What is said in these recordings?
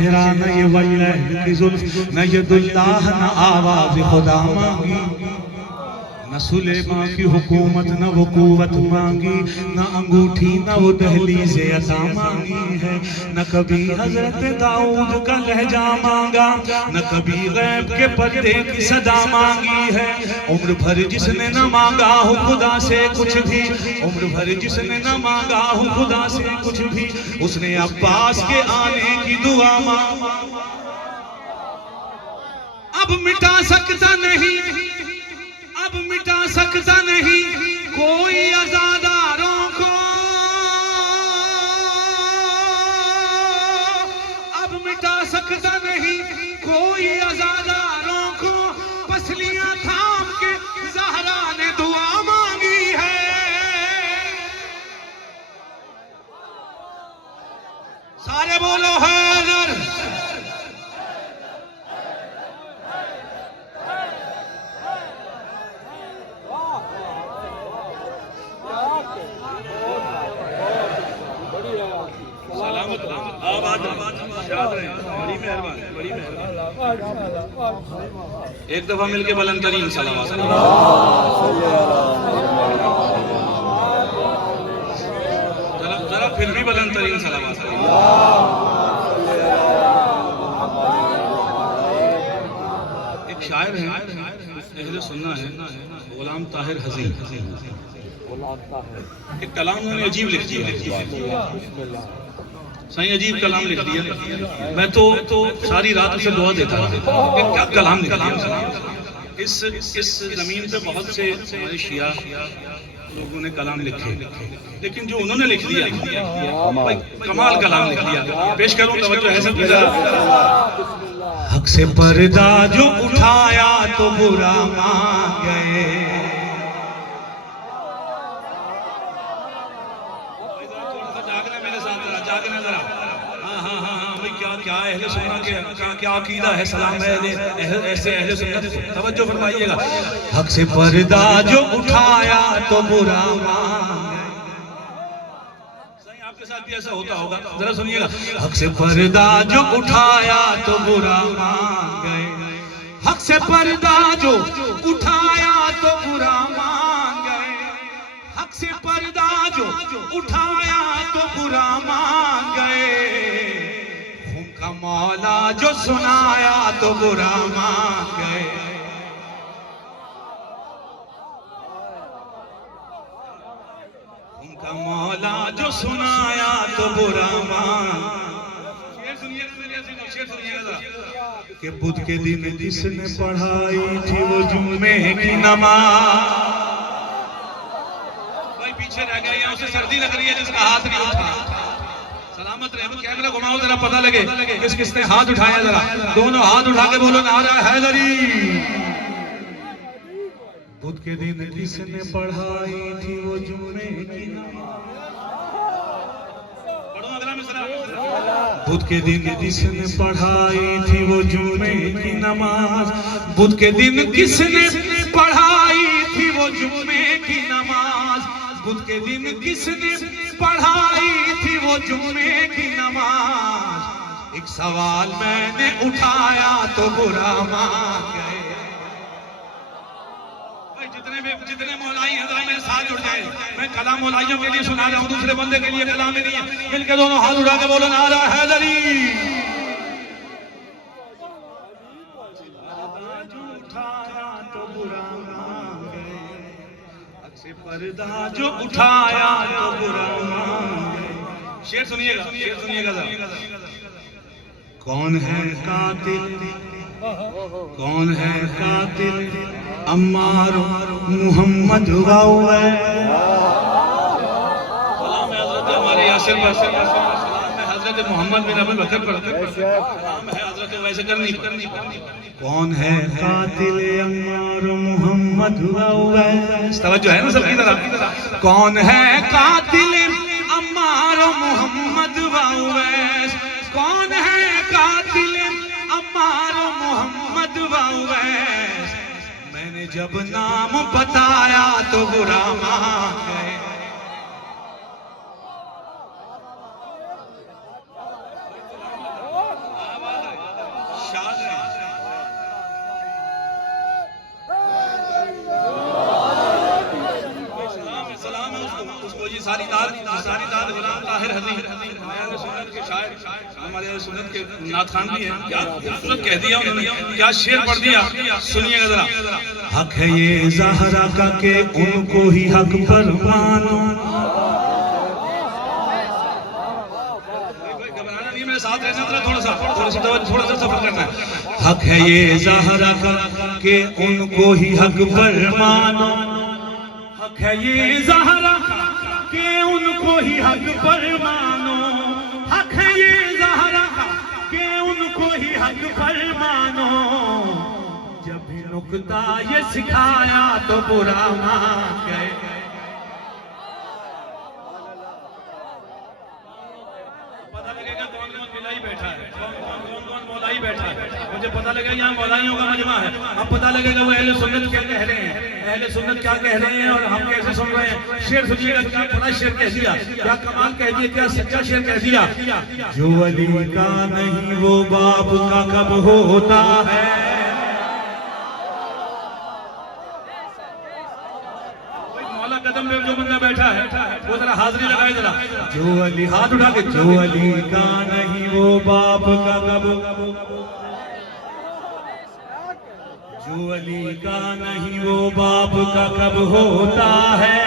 न ये वल्लैल की जुल्फ, न यदुल्लाह, न आवाज खुदा मांगी, न सुलेमा की हुकूमत, न वो कुव्वत मांगी, न अंगूठी, न वो दहलीज़े अता मांगी है, न कभी हजरत दाऊद का लहजा मांगा, न कभी गैब के पर्दे की सदा मांगी है। उम्र भर जिसने न मांगा हो खुदा से कुछ भी, उम्र भर जिसने न मांगा हो खुदा से कुछ भी, उसने अब्बास के आने की दुआ मांगी। अब मिटा सकता नहीं, अब मिटा सकता नहीं कोई अज़ादारों को, अब मिटा सकता नहीं कोई अज़ादारों को, पसलियां थाम के ज़हरा ने दुआ मांगी है। सारे बोलो हैदर। एक दफा मिलके बुलंद तरीन सलावत, जरा फिर भी बुलंद तरीन सलावत। एक शायर है, अहले सुन्ना है, गुलाम ताहिर हज़ीर, एक कलाम उन्होंने अजीब लिख दिया, सही अजीब कलाम लिख दिया। मैं तो सारी रात उसे दुआ देता कि क्या कलाम लिख दिया। इस जमीन पे बहुत से हमारे शिया लोगों ने कलाम लिखे, लेकिन जो उन्होंने लिख दिया भाई कमाल कलाम लिख दिया। पेश करूं, तवज्जो है सब। हक से पर्दा जो उठाया तो बुरा मान गए, क्या अहले सुन्ना के क्या अकीदा है, सलाम है ऐसे अहले सुन्नत, तवज्जो फरमाइएगा। हक से पर्दा जो उठाया तो बुरा मान, सही आपके साथ भी ऐसा होता होगा, जरा सुनिएगा। हक से पर्दा जो उठाया तो बुरा मान गए, हक से पर्दा जो उठाया तो बुरा मान गए, हक से पर्दा जो उठाया तो बुरा मान गए, का मौला जो सुनाया तो बुरा मान गए। उनका मौला जो सुनाया तो बुरा मान। कि बुध के दिन जिसने पढ़ाई थी वो जुम्मे की नमाज, भाई पीछे रह गए, यहाँ से सर्दी लग रही है, जिसका हाथ नहीं उठा सलामत रहे। कैमरा घुमाओ जरा, पता लगे किस किसने हाथ उठाया। जरा दोनों हाथ उठा के बोलो नारा हैदरी। बुध के दिन जिसने पढ़ाई थी वो जुम्मे की नमाज, पढ़ो अगला मिसरा। बुध के दिन जिसने पढ़ाई थी वो जुम्मे की नमाज, बुध के दिन किसने पढ़ाई थी वो जुम्मे की नमाज, बुध के दिन किसने पढ़ाई थी वो जुम्मे की नमाज। एक सवाल मैंने उठाया तो बुरा मान गए। जितने मौलाई हज़रात मेरे साथ जुड़ जाए, मैं कलाम मौलाइयों के लिए सुना रहा हूँ, दूसरे बंदे के लिए कलाम ही नहीं है। मिलके दोनों हाथ उठा के बोलो नारा हैदरी। उठाया तो बुरा मान गए, से पर्दा जो उठाया तो बुरा मान गए। शेर सुनिएगा, शेर सुनिएगा जरा। कौन है कातिल, कौन है कातिल, अम्मार मोहम्मद वावे। सलाम है हजरत हमारे यासिर पर, सलाम है हजरत मोहम्मद बिन अबू बकर पर, सलाम है हजरत वैसे करनी। कौन है कातिल अम्मार मोहम्मद वावे, तवज्जो है ना सबकी तरफ। कौन है कातिल अम्मार मोहम्मद वावे, कौन है कातिल अम्मार मोहम्मद वावे। मैंने जब नाम बताया तो बुरा मान गए। सारी दाद गुलाम ताहिर हज़ीर सुन्नत के शायर हमारे सुन्नत के नाथ खान भी हैं। क्या खूबसूरत कह दिया उन्होंने, क्या शेर पढ़ दिया, सुनिएगा जरा। हक है ये ज़हरा का के उनको ही हक पर मानो, घबराना नहीं, मेरे साथ रहना, थोड़ा सा सफर करना है। हक है ये ज़हरा का के उनको ही हक पर मानो, हक है ये ज़हरा के उनको ही हक पर मानो, हक है ये ज़हरा के उनको ही हक पर मानो। जब भी नुक्ता ये सिखाया तो बुरा मान गए। पता लगेगा कौन कौन मिलाई बैठा है, कौन मौलाई बैठा है। मुझे पता लगेगा यहाँ मौलाइयों का मजमा है। अब पता लगेगा वो अहले सुन्नत क्या कह रहे हैं, अहले सुन्नत क्या कह रहे हैं और हम कैसे सुन रहे हैं। शेर सुनिएगा, क्या बड़ा शेर कह दिया, क्या कमाल कह दिया, क्या सच्चा शेर कह दिया। जो अली का नहीं वो बाप का कब होता है। मौला कदम पे जो बंदा बैठा है वो जरा हाजिरी लगाए जरा। जो अली, हाथ उठा के, जो अली का नहीं वो बाप का कब, जो अली का नहीं वो बाप का कब होता है।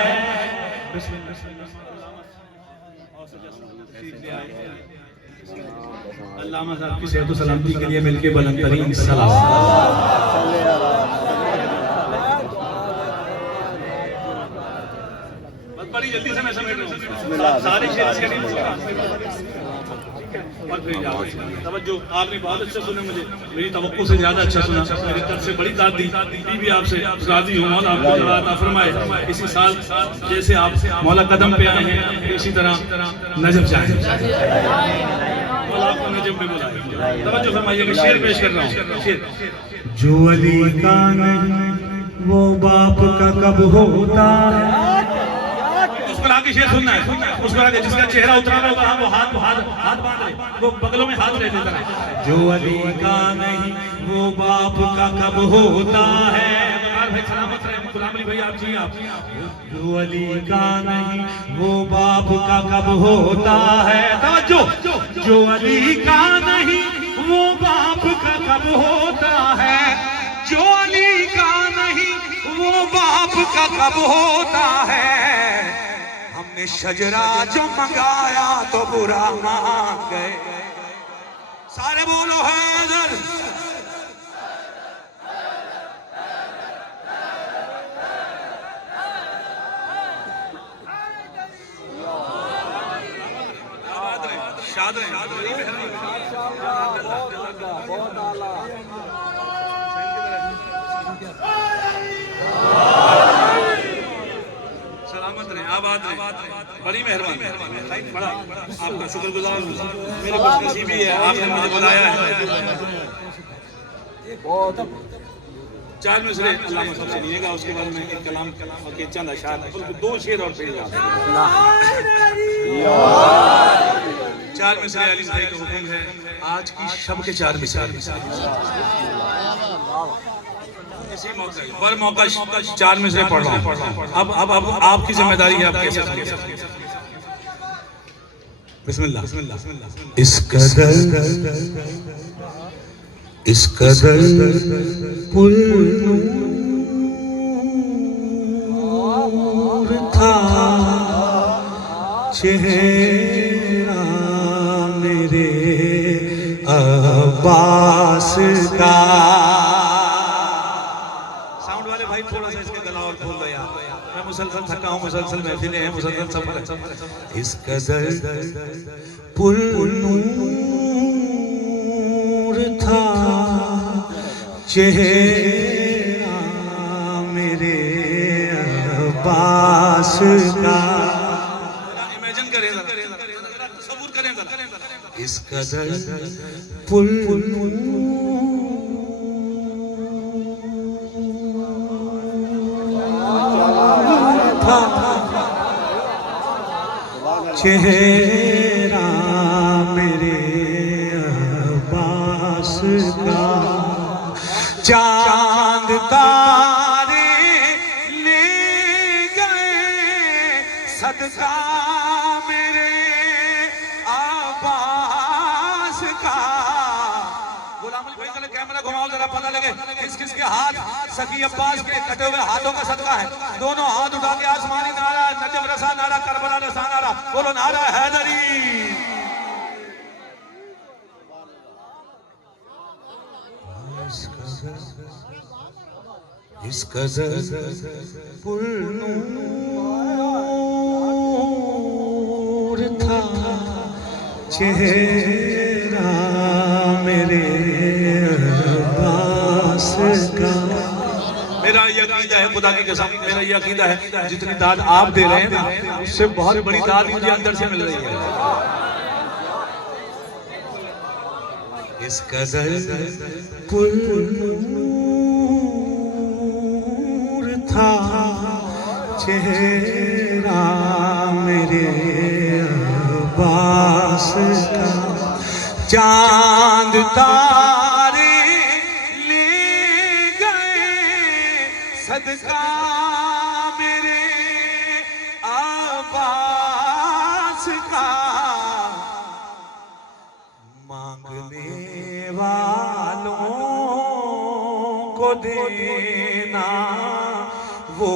अल्लामा साहब की सेहत सलामती के लिए मिलके बुलंद तरीन सलाम। बड़ी जल्दी से मैं समेट रहा हूँ सारे शेर। तवज्जो, आपने बहुत अच्छा सुना, मुझे मेरी तवक्को से ज्यादा अच्छा सुना, मेरी तरफ से बड़ी दाद दी भी आपसे राजी हूँ। मौला आपको अता फरमाए इसी साल जैसे आप मौला कदम पे आए हैं इसी तरह नजब जाए, मौला आपको नजब में बुलाए। तवज्जो फरमाइएगा, शेर पेश कर रहा हूँ। शेर, जो अली का नहीं वो बाप का कब होता है। आगे शेर सुनना है, उसको आगे जिसका चेहरा उतराना होगा वो हाथ बांध ले, वो बगलों में हाथ ले लेता है। जो अली का नहीं वो बाप का कब होता है। सलामत रहे गुलाम अली भाई, आप जी आप। जो अली का नहीं वो बाप का कब होता है। तवज्जो, जो अली का नहीं वो बाप का कब होता है। जो अली का नहीं वो बाप का कब होता है। हमने शजरा जो मंगाया तो बुरा मान गए। सारे बोलो हैदर। शाद रहे, बहुत आला। बड़ी मेहरबानी, बड़ा आपका शुक्रगुजार हूँ। मेरे खुशनसीबी है, आपने मुझे बुलाया है। चार मिसरे अल्लामा साहब सुनिएगा, उसके बाद में एक कलाम के चंद अशार, दो शेर और फिर चार मिसरे अली भाई का हुक्म है। आज की शब के चार मिसाल इसी मौका चार मिसरे पढ़ रहा हूँ। अब आपकी जिम्मेदारी है, आप कैसे बिस्मिल्लाह। इस कदर पुरनूर था चेहरा मेरे अब्बास का। साउंड वाले भाई थोड़ा सा इसके गला और खोल दो यार, मैं मुसलसल थका हूँ, मुसलसल महफिलें हैं, मुसलसल सफर है। इस कदर पुरनूर था चेहरा मेरे अब्बास का। इमेजिन करें, तसव्वुर करें, इस कदर पुरनूर था चेहरा मेरे अब्बास अब्बास का। चांद तारे ले गए सदका मेरे अब्बास का। गुलाम अली भाई चले कैमरा घुमाओ जरा पता लगे किस किस के हाथ सखी अब्बास के कटे हुए हाथों का सदका है। दोनों हाथ उठा के आसमानी नारा, नजम रसा नारा, करबला रसा नारा, बोलो नारा हैदरी। इस कदर पुरनूर था चेहरा मेरे अब्बास का। मेरा ये अकीदा है, खुदा की कसम मेरा ये अकीदा है, जितनी दाद आप दे रहे हैं ना उससे बहुत बड़ी दाद मुझे अंदर से मिल रही है। इस कदर पुरनूर था चेहरा मेरे अब्बास का। चांद तारे ले गए सदका मेरे अब्बास का। मांगने वालों को देना वो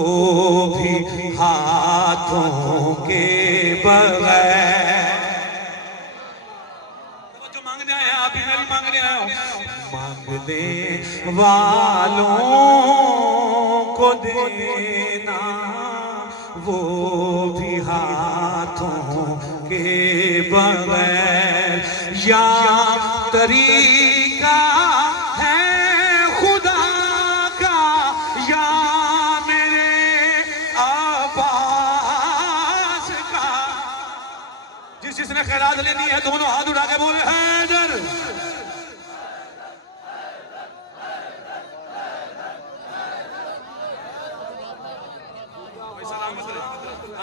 भी हाथों के बगैर। जो मांगने आए हैं आप भी, मैं भी मांगने आया हूं। मांगने वालों को देना वो भी हाथों के बगैर। या तरीका है खुदा का या मेरे अब्बास का। जिसने खैरात लेनी है दोनों हाथ उठा के बोले हैदर। सलामत रहे,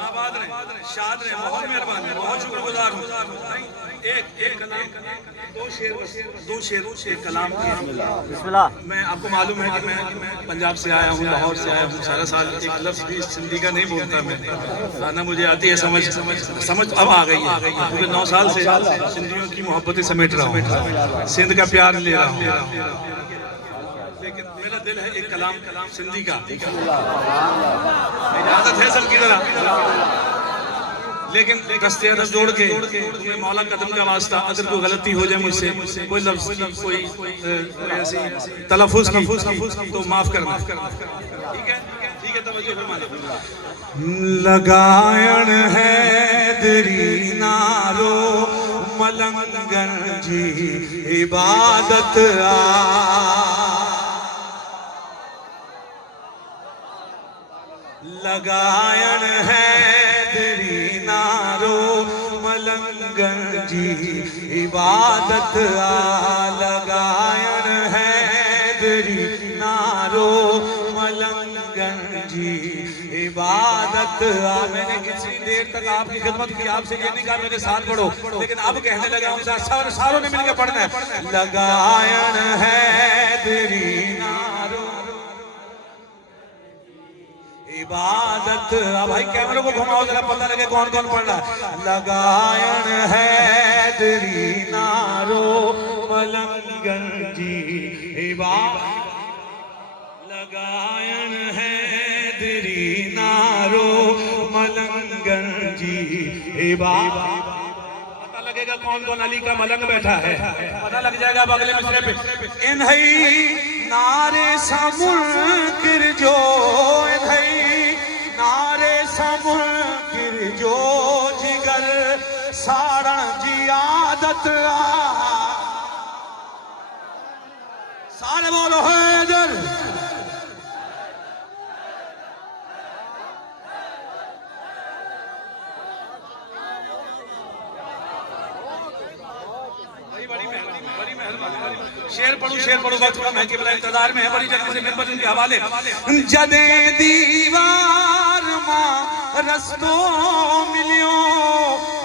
आबाद रहे, शाद रहे, बहुत मेहरबानी, बहुत शुक्रगुजार हूँ। एक कलाम, दो शेर एक कलाम किया। मैं आपको मालूम है कि मैं पंजाब से आया हूँ, लाहौर से आया हूँ। सारा साल एक लफ्ज़ भी सिंधी का नहीं बोलता मैं, ना मुझे आती है समझ अब आ गई है, क्योंकि 9 साल से सिंधियों की मोहब्बतें समेट रहा हूँ, सिंध का प्यार ले रहा हूँ। लेकिन मेरा दिल है एक कलाम सिंधी का। इजाजत है सबकी तरह, लेकिन दस्ते अदब जोड़ के तुम्हें मौला कदम का वास्ता, अगर कोई गलती हो जाए मुझसे, कोई लफ्ज़ की कोई ऐसी तलफ़ुज़ की तो माफ करना। ठीक है तवज्जो फरमाइए। लगायण है दरी नारो मलंगन जी इबादत आ। लगायण है दरी नारो मलंगन जी इबादत आ। लगायण है दरी नारो मलंगन जी इबादत आ। मैंने इतनी देर तक आपकी खिदमत की, आपसे ये नहीं कहा मेरे साथ पढ़ो, लेकिन अब कहने लगा हूं सारों ने मिलकर पढ़ना है। लगायण है दरी नारो इबादत। अब भाई कैमरे को घुमाओ जरा पता लगे कौन कौन पढ़ रहा है। लगायण है दरी नारो मलंगन जी इबादत। लगायण है दरी नारो मलंगन जी इबादत। पता लगेगा कौन कौन अली का मलंग बैठा है, पता लग जाएगा अब अगले मिसरे पे। इन्हई नारे समुनकिर जो, इन्हई नारे समुनकिर जो जिगर सारण जी आदत आ। सारे बोलो हैदर। शेर पढ़ू वक्त मैं के बला इंतजार में है, बड़ी जल्दी से मिंबर के हवाले। जदे दीवार मां रस्तो मिलियो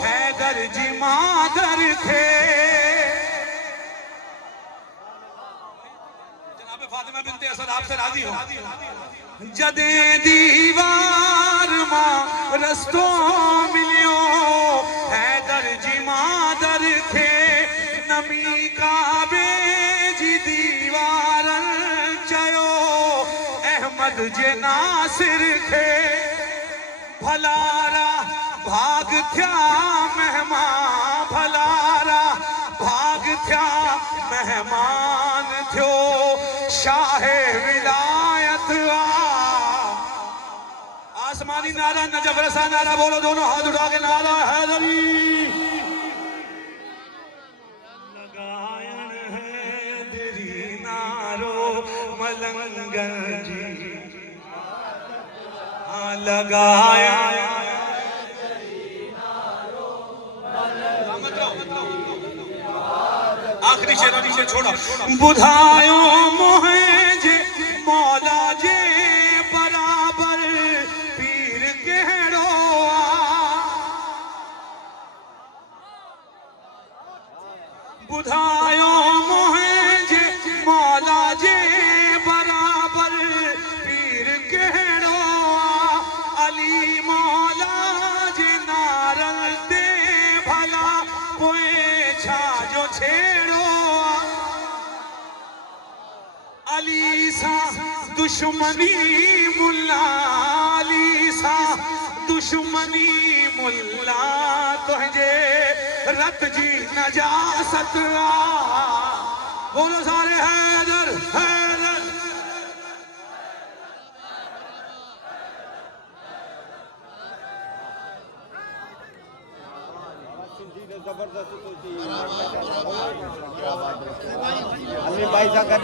हैदर जी मादर थे। जनाब फातिमा बिनते असद आपसे राजी हो। जदे दीवार मां रस्तों मिलियो हैदर जी मादर थे नमी काबे जी दीवार चयो अहमद जे नासिर थे भलारा भाग थया मेहमान भलारा भाग थया मेहमान थियो शाहे विलायत आसमानी नारा नजफ रसा नारा बोलो दोनों हाथ उठा के नारा हैदरी लगायन हैदरी नारो मलंग जी लगाया आखिरी शेरानी से छोड़ा बुधायो मोहे जे मौला जे बराबर पीर केड़ो बुधायो मोहे जे मौला जे बराबर पीर केड़ो अली मौला जे नारल दे भला कोई छा जो छेड़ो अली सा दुश्मनी मुल्ला अली सा दुश्मनी मुल्ला तुझे रत जी नजासत बोलो सारे हैदर हैदर जबरदस्त भाई साहब का